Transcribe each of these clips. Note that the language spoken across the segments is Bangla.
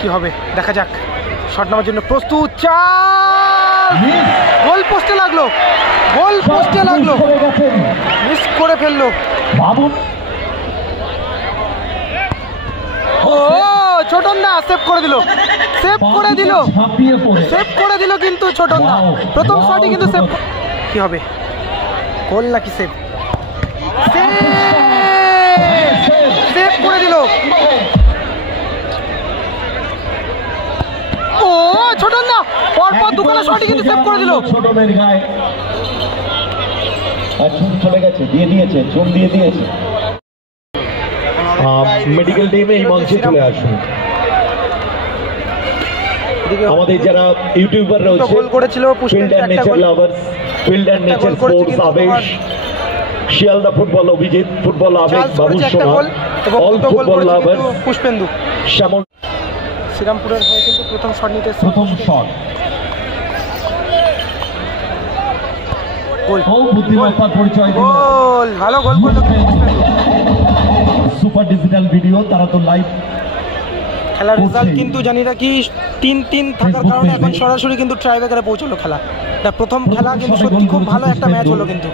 কি হবে দেখা যাক। শট নেওয়ার জন্য প্রস্তুত, চার, গোল পোস্টে লাগলো, গোল পোস্টে লাগলো, মিস করে ফেললো। ও ছোটন দা সেভ করে দিল, সেভ করে দিল, সেভ করে দিল কিন্তু ছোটন দা প্রথম শটই কিন্তু সেভ। কি হবে গোল নাকি সেভ? সেভ করে দিল। ও ছোটন দা পরপর দুখানা শটই কিন্তু সেভ করে দিল। ছোটনের গায়ে চুন চলে গেছে, দিয়ে দিয়েছে, চুন দিয়ে দিয়েছে। মেডিকেল টিমে এই মঞ্চে চলে আসুন আমাদের যারা ইউটিউবার রয়েছে, গোল করেছিল field and nature lovers, field and nature sports Abesh, Sealdah football Abhijit, football আবেগ Babu Sona, all football lovers Pushpendu, Shyamal. শ্রীরামপুরের হয়ে কিন্তু প্রথম শট নিতে, প্রথম শট গোল, বুদ্ধিমত্তার পরিচয় দিল, গোল, ভালো গোল করলো সুপার ডিজিটাল ভিডিও, তারা তো লাইভ খেলার রেজাল্ট কিন্তু জানি না কি 3-3 থাকার কারণে এখন সরাসরি কিন্তু ট্রাইব্রেকারে পৌঁছলো খেলা। এটা প্রথম খেলা কিন্তু সত্যি খুব ভালো একটা ম্যাচ হলো কিন্তু।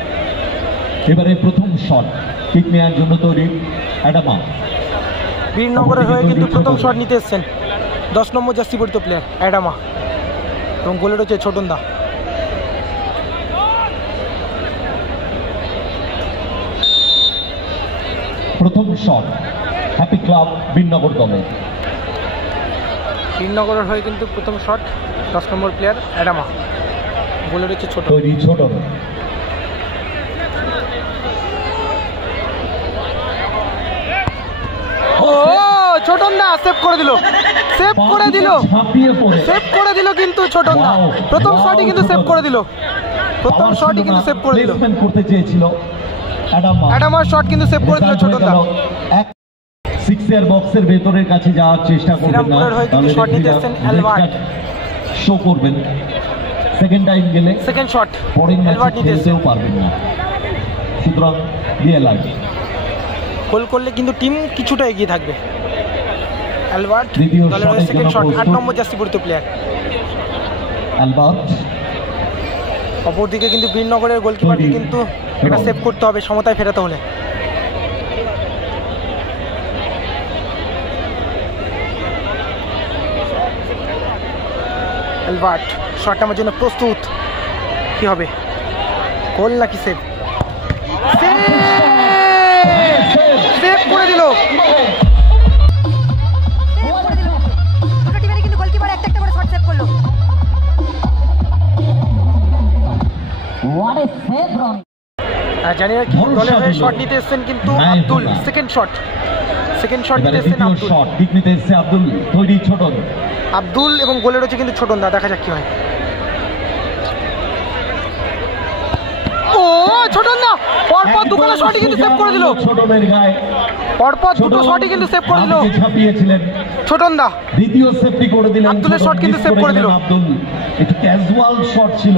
এবারে প্রথম শট কিক নেওয়ার জন্য তৈরি অ্যাডামা, বীরনগরের হয়ে কিন্তু প্রথম শট নিতে এসছেন 10 নম্বর জার্সি পরিত প্লেয়ার অ্যাডামা, এবং গোলে রয়েছে ছোটন দা। প্রথম শট হ্যাপি ক্লাব বীরনগর দলে, বীরনগরের হয়ে কিন্তু প্রথম শট 10 নম্বর প্লেয়ার অ্যাডামা, গোলে রয়েছে ছোট তৈরি ছোটন। ও ছোটন দা সেভ করে দিল, সেভ করে দিল, সেভ করে দিল কিন্তু ছোটন দা প্রথম শটই কিন্তু সেভ করে দিল, প্রথম শটই কিন্তু সেভ করে দিল। করতে চেয়েছিল অ্যাডামার শট কিন্তু সেভ করে দিল ছোটন দা। সিক্সের বক্সের ভেতরের কাছে যাওয়ার চেষ্টা করবেন না, তাহলে শট নিতে এসেছেন অ্যালবার্ট, শো করবেন। সেকেন্ড টাইম গেলে সেকেন্ড শট পরের ম্যাচে অ্যালবার্ট নিতে খেলতেও পারবেন না, সুতরাং দিয়ে লাগে গোল করলে কিন্তু টিম কিছুটা এগিয়ে থাকবে। অ্যালবার্ট দলের হয়ে সেকেন্ড শট 8 নম্বর জার্সি পরিত প্লেয়ার অ্যালবার্ট। অপরদিকে কিন্তু বীরনগরের গোলকিপারকে কিন্তু এটা সেভ করতে হবে সমতায় ফেরাতে হলে। অ্যালবার্ট শট নামার জন্য প্রস্তুত, কি হবে গোল নাকি সেভ? সেভ করে দিল। জানি না কি দলের হয়ে শট নিতে এসেছেন কিন্তু আব্দুল, সেকেন্ড শট নিতে এসেছেন আব্দুল, শট কিক নিতে এসেছে আব্দুল, তৈরি ছোটন, আব্দুল এবং গোলে রয়েছে কিন্তু ছোটন দা, দেখা যাক কি হয়। ও ছোটন দা পরপর দুখানা শটই কিন্তু সেভ করে দিল, ছোটনের গায়ে পরপর দুটো শটই কিন্তু সেভ করে দিল ছাপিয়েছিলেন ছোটন দা। দ্বিতীয় সেভটি করে দিলেন, আব্দুলের শট কিন্তু সেভ করে দিল, আব্দুল একটু ক্যাজুয়াল শট ছিল,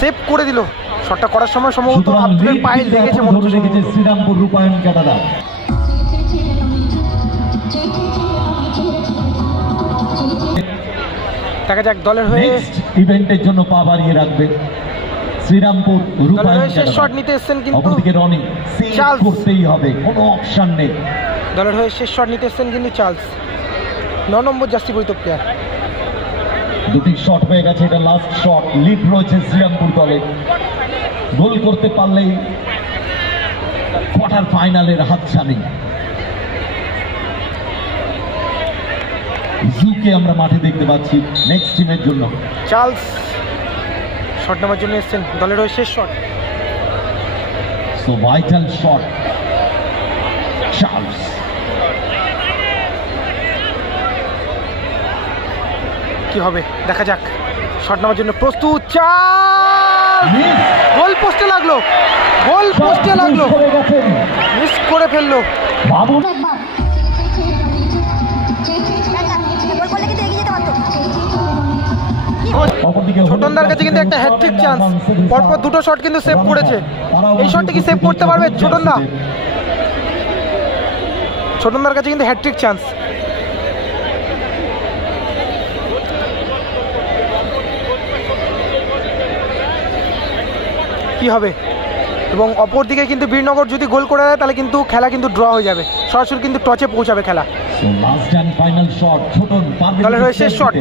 সেভ করে দিল। শটটা করার সময় সম্ভবত আব্দুলের পায়ে লেগেছে মনে হচ্ছে, শ্রীরামপুর রূপায়ণ ক্যাডারা। দেখা যাক দলের হয়ে ইভেন্টের জন্য পা বাড়িয়ে রাখবে শ্রীরামপুর রূপায়ণ ক্যাডারা। শট নিতে এসেছেন কিন্তু অপরদিকে রনি, সেভ করতেই হবে, কোনো অপশন নেই। দলের হয়ে শেষ শট নিতে এসেছেন কিন্তু চার্লস, 9 নম্বর জার্সি পরিত প্লেয়ার। দুটি শট হয়ে গেছে, এটা লাস্ট শট, লিড রয়েছে শ্রীরামপুর দলে। গোল করতে পারলেই কোয়ার্টার ফাইনালের হাতছানি। জুকে আমরা মাঠে দেখতে পাচ্ছি নেক্সট টিমের জন্য। চার্লস শট নেওয়ার জন্য এসেছেন, দলের হয়ে শেষ shot, so vital shot Charles. কি হবে দেখা যাক। শট নেওয়ার জন্য প্রস্তুত, চার, গোল পোস্টে লাগলো, গোল পোস্টে লাগলো, মিস করে ফেললো। ছোটনদার কাছে কিন্তু একটা হ্যাটট্রিক চান্স, পরপর দুটো শট কিন্তু সেভ করেছে। এই শটটি কি সেভ করতে পারবে ছোটনদা? ছোটনদার কাছে কিন্তু হ্যাটট্রিক চান্স। কি হবে। এবং অপরদিকে কিন্তু বীরনগর যদি গোল করে দেয় তাহলে কিন্তু খেলা কিন্তু ড্র হয়ে যাবে, সরাসরি কিন্তু টচে পৌঁছাবে খেলা। দলের হয়ে শেষ শট।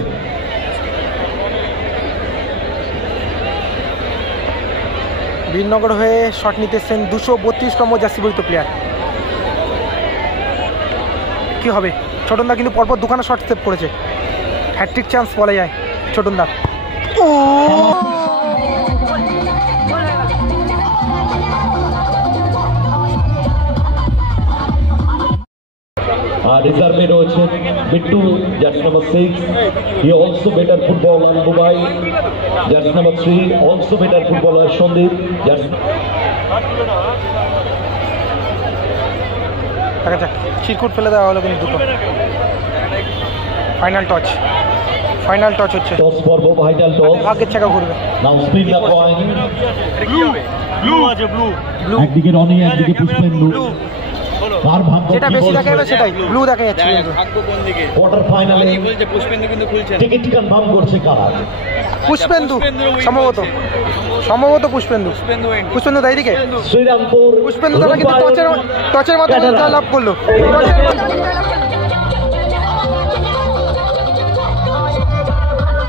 বীরনগর হয়ে শট নিতেছেন 232তম জার্সি পরিহিত প্লেয়ার। কি হবে, ছোটনদা কিন্তু পরপর দুখানা শট সেভ করেছে, হ্যাট্রিক চান্স বলা যায় ছোটনদা। ও রিজার্ভে রয়েছে Bittu, jersey number 6, he also better footballer Mumbai, jersey number 3 also better footballer Sandip, দেখা যাক, চিরকুট ফেলে দেওয়া হলো কিন্তু দুটো। ফাইনাল টচ, ফাইনাল টচ হচ্ছে, টস পর্ব, ভাইটাল টস, ভাগ্যের চাকা ঘুরবে। Now spin the coin, blue আছে, ব্লু একদিকে রনি একদিকে পুষ্পেন্দু, কার ভাগ্য যেটা বেশি দেখা যাবে সেটাই ব্লু দেখা যাচ্ছে কিন্তু। কোয়ার্টার ফাইনালে বলছে পুষ্পেন্দু কিন্তু খুলছে না। টিকিট কনফার্ম করছে কারা? পুষ্পেন্দু সম্ভবত, পুষ্পেন্দু, পুষ্পেন্দু তাই দিকে শ্রীরামপুর পুষ্পেন্দু তারা কিন্তু টচের মাধ্যমে জয়লাভ করলো।